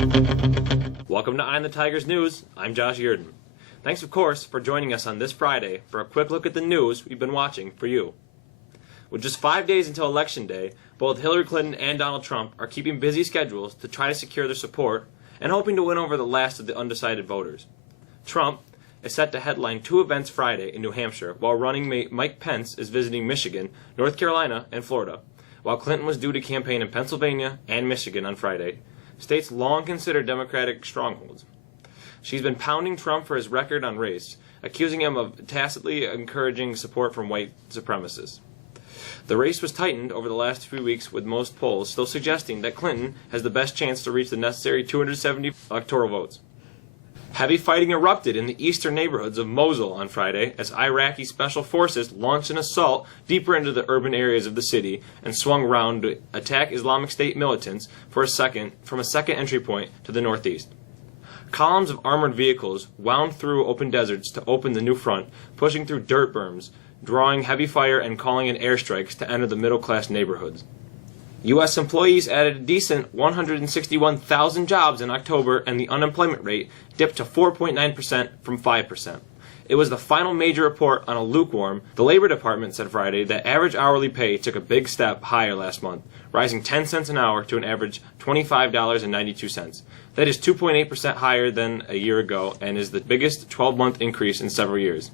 Welcome to I'm the Tigers News. I'm Josh Yurden. Thanks, of course, for joining us on this Friday for a quick look at the news we've been watching for you. With just 5 days until Election Day, both Hillary Clinton and Donald Trump are keeping busy schedules to try to secure their support and hoping to win over the last of the undecided voters. Trump is set to headline 2 events Friday in New Hampshire, while running mate Mike Pence is visiting Michigan, North Carolina, and Florida, while Clinton was due to campaign in Pennsylvania and Michigan on Friday, states long considered Democratic strongholds. She's been pounding Trump for his record on race, accusing him of tacitly encouraging support from white supremacists. The race was tightened over the last few weeks, with most polls still suggesting that Clinton has the best chance to reach the necessary 270 electoral votes. Heavy fighting erupted in the eastern neighborhoods of Mosul on Friday as Iraqi special forces launched an assault deeper into the urban areas of the city and swung round to attack Islamic State militants from a second entry point to the northeast. Columns of armored vehicles wound through open deserts to open the new front, pushing through dirt berms, drawing heavy fire and calling in airstrikes to enter the middle-class neighborhoods. U.S. employees added a decent 161,000 jobs in October, and the unemployment rate dipped to 4.9% from 5%. It was the final major report on a lukewarm. The Labor Department said Friday that average hourly pay took a big step higher last month, rising 10 cents an hour to an average $25.92. That is 2.8% higher than a year ago and is the biggest 12-month increase in several years.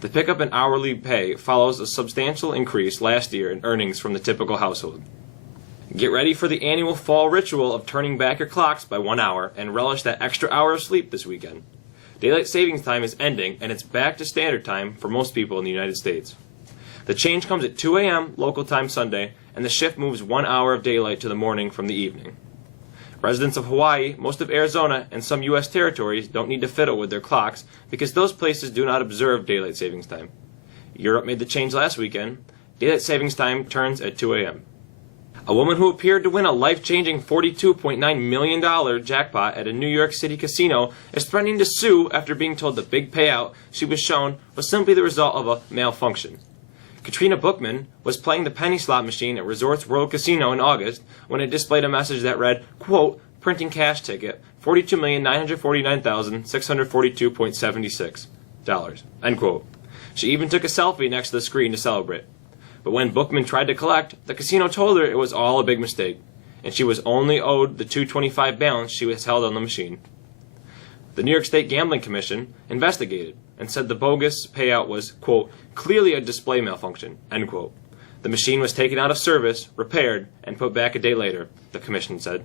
The pickup in hourly pay follows a substantial increase last year in earnings from the typical household. Get ready for the annual fall ritual of turning back your clocks by 1 hour and relish that extra hour of sleep this weekend. Daylight savings time is ending and it's back to standard time for most people in the United States. The change comes at 2 a.m. local time Sunday, and the shift moves 1 hour of daylight to the morning from the evening. Residents of Hawaii, most of Arizona, and some U.S. territories don't need to fiddle with their clocks because those places do not observe daylight savings time. Europe made the change last weekend. Daylight savings time turns at 2 a.m. A woman who appeared to win a life-changing $42.9 million jackpot at a New York City casino is threatening to sue after being told the big payout she was shown was simply the result of a malfunction. Katrina Bookman was playing the penny slot machine at Resorts World Casino in August when it displayed a message that read, quote, printing cash ticket, $42,949,642.76, end quote. She even took a selfie next to the screen to celebrate. But when Bookman tried to collect, the casino told her it was all a big mistake, and she was only owed the $225 balance she was held on the machine. The New York State Gambling Commission investigated and said the bogus payout was, quote, clearly a display malfunction, end quote. The machine was taken out of service, repaired, and put back a day later, the commission said.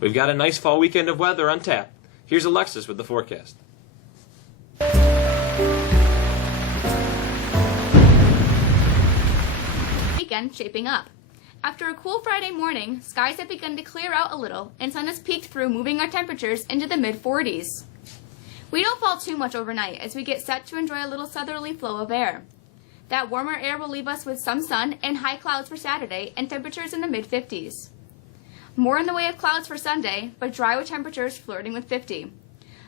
We've got a nice fall weekend of weather on tap. Here's Alexis with the forecast. Weekend shaping up. After a cool Friday morning, skies have begun to clear out a little and sun has peeked through, moving our temperatures into the mid-40s. We don't fall too much overnight as we get set to enjoy a little southerly flow of air. That warmer air will leave us with some sun and high clouds for Saturday and temperatures in the mid-50s. More in the way of clouds for Sunday, but dry with temperatures flirting with 50.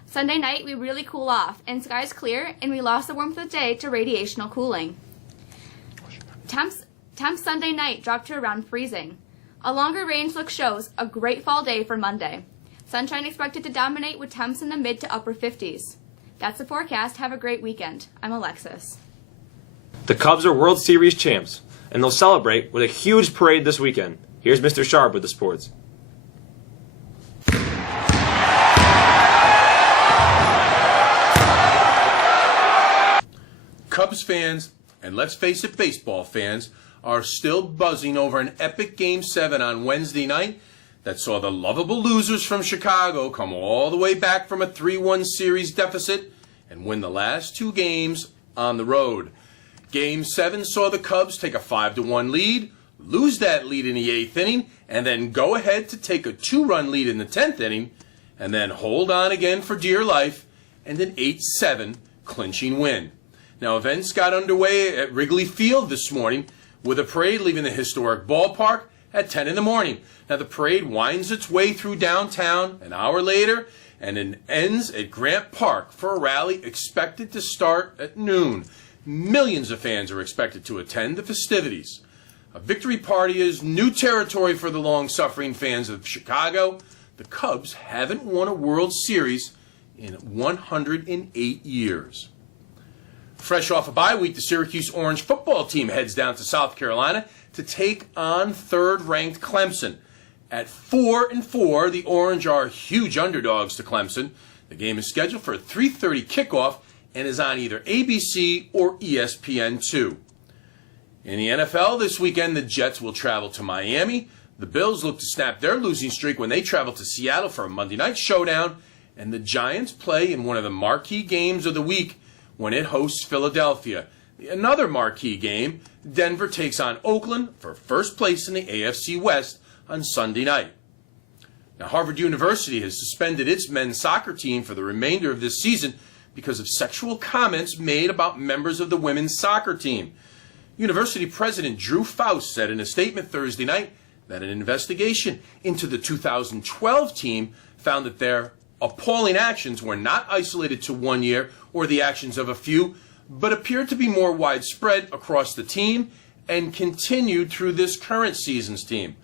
Sunday night we really cool off and skies clear and we lost the warmth of the day to radiational cooling. Temps Sunday night dropped to around freezing. A longer range look shows a great fall day for Monday. Sunshine expected to dominate with temps in the mid to upper 50s. That's the forecast. Have a great weekend. I'm Alexis. The Cubs are World Series champs, and they'll celebrate with a huge parade this weekend. Here's Mr. Sharp with the sports. Cubs fans, and let's face it, baseball fans, are still buzzing over an epic Game 7 on Wednesday night that saw the lovable losers from Chicago come all the way back from a 3-1 series deficit and win the last 2 games on the road. Game 7 saw the Cubs take a 5-1 lead, lose that lead in the 8th inning, and then go ahead to take a 2-run lead in the 10th inning, and then hold on again for dear life, and an 8-7 clinching win. Now, events got underway at Wrigley Field this morning with a parade leaving the historic ballpark at 10 in the morning. Now, the parade winds its way through downtown an hour later and then ends at Grant Park for a rally expected to start at noon. Millions of fans are expected to attend the festivities. A victory party is new territory for the long-suffering fans of Chicago. the Cubs haven't won a World Series in 108 years. Fresh off a bye week, the Syracuse Orange football team heads down to South Carolina to take on third-ranked Clemson. At 4-4, the Orange are huge underdogs to Clemson. The game is scheduled for a 3:30 kickoff and is on either ABC or ESPN2. In the NFL this weekend, the Jets will travel to Miami. The Bills look to snap their losing streak when they travel to Seattle for a Monday night showdown. And the Giants play in one of the marquee games of the week when it hosts Philadelphia. Another marquee game, Denver takes on Oakland for first place in the AFC West on Sunday night. Now, Harvard University has suspended its men's soccer team for the remainder of this season because of sexual comments made about members of the women's soccer team. University President Drew Faust said in a statement Thursday night that an investigation into the 2012 team found that their appalling actions were not isolated to 1 year or the actions of a few, but appeared to be more widespread across the team and continued through this current season's team.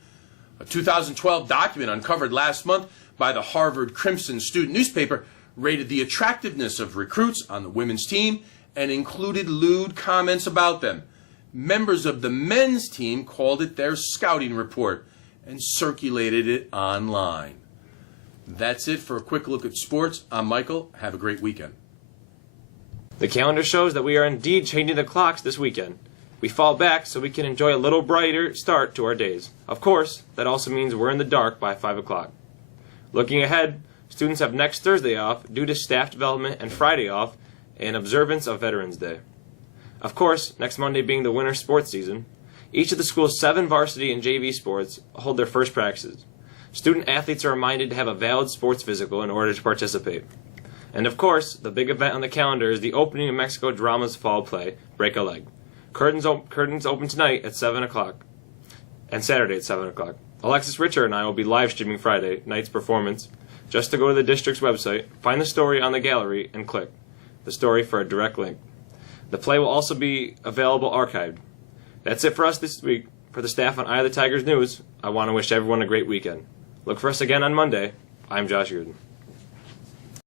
A 2012 document uncovered last month by the Harvard Crimson student newspaper rated the attractiveness of recruits on the women's team and included lewd comments about them. Members of the men's team called it their scouting report and circulated it online. That's it for a quick look at sports. I'm Michael. Have a great weekend. The calendar shows that we are indeed changing the clocks this weekend. We fall back so we can enjoy a little brighter start to our days. Of course, that also means we're in the dark by 5 o'clock. Looking ahead, students have next Thursday off due to staff development and Friday off in observance of Veterans Day. Of course, next Monday being the winter sports season, each of the school's 7 varsity and JV sports hold their first practices. Student athletes are reminded to have a valid sports physical in order to participate. And of course, the big event on the calendar is the opening of Mexico Drama's fall play, Break a Leg. Curtains open tonight at 7 o'clock and Saturday at 7 o'clock. Alexis Richer and I will be live streaming Friday night's performance. Just to go to the district's website, find the story on the gallery, and click the story for a direct link. The play will also be available archived. That's it for us this week. For the staff on Eye of the Tigers News, I want to wish everyone a great weekend. Look for us again on Monday. I'm Josh Urden.